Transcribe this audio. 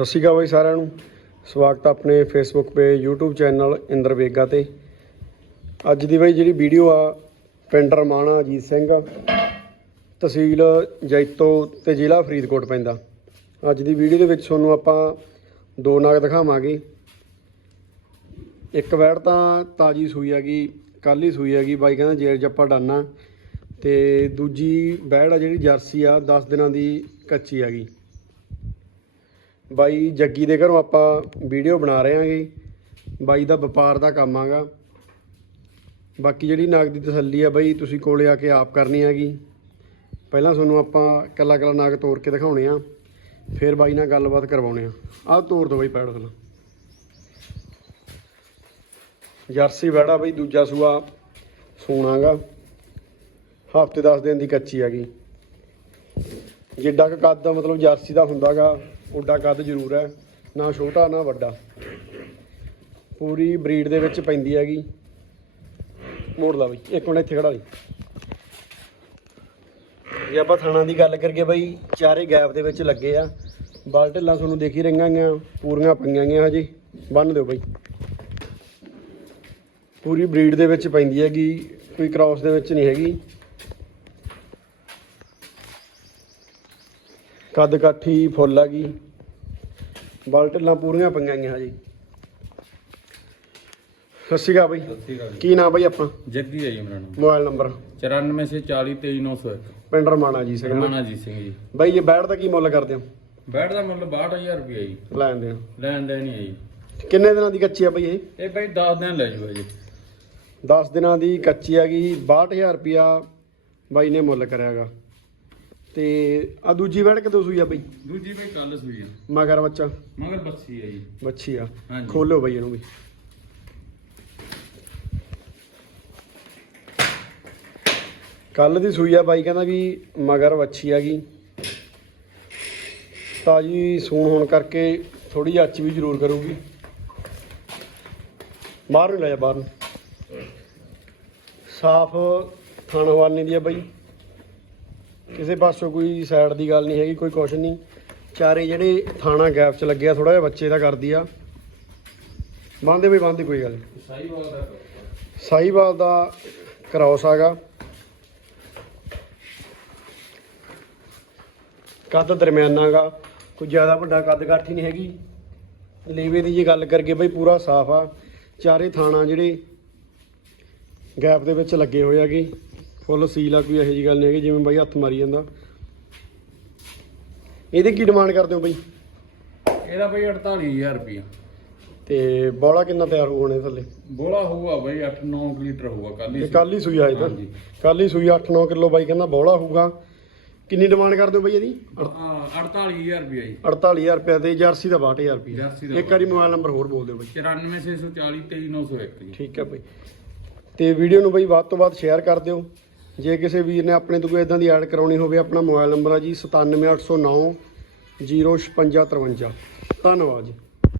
ਸਤਿ ਸ਼੍ਰੀ ਅਕਾਲ ਬਾਈ ਸਾਰਿਆਂ ਨੂੰ। ਸਵਾਗਤ ਹੈ ਆਪਣੇ Facebook page YouTube channel Inder Vega ਤੇ। ਅੱਜ ਦੀ ਬਾਈ ਜਿਹੜੀ ਵੀਡੀਓ ਆ, ਪਿੰਡ ਰਮਾਣਾ ਅਜੀਤ ਸਿੰਘ, ਤਹਿਸੀਲ ਜੈਤੋ ਤੇ ਜ਼ਿਲ੍ਹਾ ਫਰੀਦਕੋਟ ਪੈਂਦਾ। ਅੱਜ ਦੀ ਵੀਡੀਓ ਦੇ ਵਿੱਚ ਤੁਹਾਨੂੰ ਆਪਾਂ ਦੋ ਨਾਗ ਦਿਖਾਵਾਂਗੇ। ਇੱਕ ਵੈੜ ਤਾਂ ਤਾਜੀ ਸੂਈ ਹੈਗੀ, ਕੱਲ ਹੀ ਸੂਈ ਹੈਗੀ, ਬਾਈ ਕਹਿੰਦਾ ਜੇਰ ਜੱਪਾ ਡਾਨਾ। ਤੇ ਦੂਜੀ ਵੈੜ ਆ ਜਿਹੜੀ ਜਰਸੀ ਆ 10 ਦਿਨਾਂ ਦੀ ਕੱਚੀ ਹੈਗੀ। ਬਾਈ ਜੱਗੀ ਦੇ ਘਰੋਂ ਆਪਾਂ ਵੀਡੀਓ ਬਣਾ ਰਹੇ ਆਂਗੇ ਬਾਈ ਦਾ ਵਪਾਰ ਦਾ ਕੰਮ ਆਗਾ। ਬਾਕੀ ਜਿਹੜੀ ਨਾਗ ਦੀ ਤਸੱਲੀ ਆ ਬਾਈ, ਤੁਸੀਂ ਕੋਲੇ ਆ ਕੇ ਆਪ ਕਰਨੀ ਹੈਗੀ। ਪਹਿਲਾਂ ਤੁਹਾਨੂੰ ਆਪਾਂ ਕੱਲਾ ਕੱਲਾ ਨਾਗ ਤੋੜ ਕੇ ਦਿਖਾਉਣੇ ਆ। ਫਿਰ ਬਾਈ ਨਾਲ ਗੱਲਬਾਤ ਕਰਵਾਉਣੇ ਆ। ਆਹ ਤੋੜ ਦੋ ਬਾਈ ਪੈੜ ਪਹਿਲਾਂ ਜਰਸੀ ਵੜਾ ਬਾਈ, ਦੂਜਾ ਸੂਆ ਸੋਨਾਗਾ ਹਫ਼ਤੇ 10 ਦਿਨ ਦੀ ਕੱਚੀ ਹੈਗੀ। ਜਿੱਡਾ ਕੁ ਕੱਦ ਦਾ ਮਤਲਬ ਜਰਸੀ ਦਾ ਹੁੰਦਾਗਾ। ਉੱਡਾ ਕੱਦ ਜ਼ਰੂਰ ਹੈ, ਨਾ ਛੋਟਾ, ਨਾ ਵੱਡਾ। ਪੂਰੀ ਬਰੀਡ ਦੇ ਵਿੱਚ ਪੈਂਦੀ ਹੈਗੀ। ਮੋੜ ਲਾ ਬਈ, ਇੱਕ ਮਿੰਟ ਇੱਥੇ ਖੜਾ ਲਈ ਜੇ ਆਪਾਂ ਥਾਣਾ ਦੀ ਗੱਲ ਕਰੀਏ ਬਈ, ਚਾਰੇ ਗੈਪ ਦੇ ਵਿੱਚ ਲੱਗੇ ਆ। ਬਾਲ ਢਿੱਲਾਂ ਤੁਹਾਨੂੰ ਦੇਖ ਹੀ ਰਹੀਆਂ ਗੀਆਂ ਪੂਰੀਆਂ ਪਈਆਂ ਗੀਆਂ ਹਜੇ। ਬੰਨ ਦਿਓ ਬਈ। ਪੂਰੀ ਬਰੀਡ ਦੇ ਵਿੱਚ ਪੈਂਦੀ ਹੈਗੀ, ਕੋਈ ਕ੍ਰਾਸ ਦੇ ਵਿੱਚ ਨਹੀਂ ਹੈਗੀ। ਕੱਦ ਕਾਠੀ ਫੁੱਲ ਹੈਗੀ ਬਲ ਢਿੱਲਾਂ ਪੂਰੀਆਂ ਪਈਆਂ ਗਈਆਂ ਹਜੇ ਸਤਿ ਸ਼੍ਰੀ ਅਕਾਲ ਬਈ। ਸਤਿ ਸ਼੍ਰੀ ਅਕਾਲ ਕੀ ਨਾਮ ਬਈ ਆਪਣਾ? ਜੱਗੀ ਹੈ ਜੀ ਮੇਰਾ ਨਾਮ। Mobile number? 94 ਸੇ 40 23901 ਪਿੰਡ ਰਮਾਣਾ ਜੀ ਸਿੰਘ ਰਮਾਨਾ ਜੀ ਸਿੰਘ ਜੀ। ਬਾਈ ਇਹ ਬੈੜ ਦਾ ਕੀ ਮੁੱਲ ਕਰਦੇ ਹੋ? ਬੈਠ ਦਾ ਮੁੱਲ 62000 ਰੁਪਏ ਜੀ। ਲੈਣ ਦੇਣ ਲੈਣ ਦੇਣ ਹੀ ਹੈ ਜੀ। ਕਿੰਨੇ ਦਿਨਾਂ ਦੀ ਕੱਚੀ ਆ ਬਈ ਇਹ? ਇਹ ਬਈ 10 ਦਿਨ ਲੈ ਜੂਗਾ ਜੀ। 10 ਦਿਨਾਂ ਦੀ ਕੱਚੀ ਹੈਗੀ 62000 ਰੁਪਿਆ ਬਾਈ ਨੇ ਮੁੱਲ ਕਰਿਆਗਾ ਤੇ ਆ ਦੂਜੀ ਬੈੜ ਕਿਦੋਂ ਸੂਈ ਆ ਬਈ। ਦੂਜੀ ਬਈ ਕੱਲ ਸੂਈ ਆ। ਮਗਰ ਬੱਚਾ। ਮਗਰ ਬੱਸੀ ਹੈ ਜੀ। ਬੱਚੀ ਆ। ਹਾਂਜੀ। ਖੋਲੋ ਬਈ ਇਹਨੂੰ ਵੀ। ਕੱਲ ਦੀ ਸੂਈ ਆ ਬਾਈ ਕਹਿੰਦਾ ਵੀ ਮਗਰ ਵੱਛੀ ਹੈਗੀ ਤਾਜੀ ਸੂਣ ਹੋਣ ਕਰਕੇ ਥੋੜੀ ਜਿਹੀ ਅੱਚ ਵੀ ਜ਼ਰੂਰ ਕਰੂਗੀ। ਬਾਹਰ ਨੂੰ ਲੈ ਜਾ ਬਾਹਰ ਨੂੰ। ਸਾਫ਼ ਥਣਵਾਨੀ ਦੀ ਆ ਬਾਈ। ਕਿਸੇ ਪਾਸੋਂ ਕੋਈ ਸਾਈਡ ਦੀ ਗੱਲ ਨਹੀਂ ਹੈਗੀ, ਕੋਈ ਕੁਛ ਨਹੀਂ। ਚਾਰੇ ਜਿਹੜੇ ਥਾਣਾ ਗੈਪ ਚ ਲੱਗਿਆ ਥੋੜਾ ਜਿਹਾ ਬੱਚੇ ਦਾ ਕਰਦੀ ਆ। ਬੰਦੇ ਵੀ ਬੰਦੇ, ਕੋਈ ਗੱਲ ਨਹੀਂ। ਸਾਈ ਦਾ ਸਾਈਵਾਲ ਦਾ ਕ੍ਰਾਸ ਆਗਾ। ਕੱਦ ਦਰਮਿਆਨਾਗਾ ਕੋਈ ਜ਼ਿਆਦਾ ਵੱਡਾ ਕੱਦ ਕਾਠੀ ਨਹੀਂ ਹੈਗੀ। ਲੇਵੇ ਦੀ ਜੇ ਗੱਲ ਕਰਕੇ ਬਈ, ਪੂਰਾ ਸਾਫ਼ ਆ। ਚਾਰੇ ਥਾਣਾ ਜਿਹੜੇ ਗੈਪ ਦੇ ਵਿੱਚ ਲੱਗੇ ਹੋਏ ਹੈਗੇ। ਫੁੱਲ ਸੀਲ ਆ ਕੋਈ ਇਹੋ ਜਿਹੀ ਗੱਲ ਨਹੀਂ ਹੈਗੀ ਜਿਵੇਂ ਬਾਈ ਹੱਥ ਮਾਰੀ ਜਾਂਦਾ। ਇਹਦੀ ਕੀ ਡਿਮਾਂਡ ਕਰਦੇ ਹੋ ਬਈ? ਇਹਦਾ ਬਈ 48000 ਰੁਪਏ ਤੇ ਬੋਲਾ ਕਿੰਨਾ ਤਿਆਰ ਹੋ ਹੋਣੇ ਥੱਲੇ? ਬੋਲਾ ਹੋਊਗਾ ਬਈ 8-9 ਲੀਟਰ ਹੋਊਗਾ ਕੱਲ ਹੀ ਇਹ ਕੱਲ ਹੀ ਸੂਈ ਆਏ ਤਾਂ। ਹਾਂਜੀ। ਕੱਲ ਹੀ ਸੂਈ 8-9 ਕਿਲੋ ਬਾਈ ਕਹਿੰਦਾ ਬੋਲਾ ਹੋਊਗਾ। ਕਿੰਨੀ ਡਿਮਾਂਡ ਕਰਦੇ ਹੋ ਬਾਈ ਇਹਦੀ? ਹਾਂ 48000 ਰੁਪਏ ਜੀ। 48000 ਰੁਪਏ ਤੇ ਜਰਸੀ ਦਾ 62000 ਰੁਪਏ ਜਰਸੀ ਦਾ ਇੱਕ ਵਾਰੀ ਮੋਬਾਈਲ ਨੰਬਰ ਹੋਰ ਬੋਲ ਦਿਓ ਬਾਈ। 94 ਸੇ 140 23901 ਜੀ। ਠੀਕ ਹੈ ਬਾਈ। ਤੇ ਵੀਡੀਓ ਨੂੰ ਬਾਈ ਵੱਧ ਤੋਂ ਵੱਧ ਸ਼ੇਅਰ ਕਰ ਦਿਓ। ਜੇ ਕਿਸੇ ਵੀਰ ਨੇ ਆਪਣੇ ਤੋਂ ਕੋਈ ਇਦਾਂ ਦੀ ਐਡ ਕਰਾਉਣੀ ਹੋਵੇ, ਆਪਣਾ ਮੋਬਾਈਲ ਨੰਬਰ ਆ ਜੀ 97809 05653 ਧੰਨਵਾਦ ਜੀ।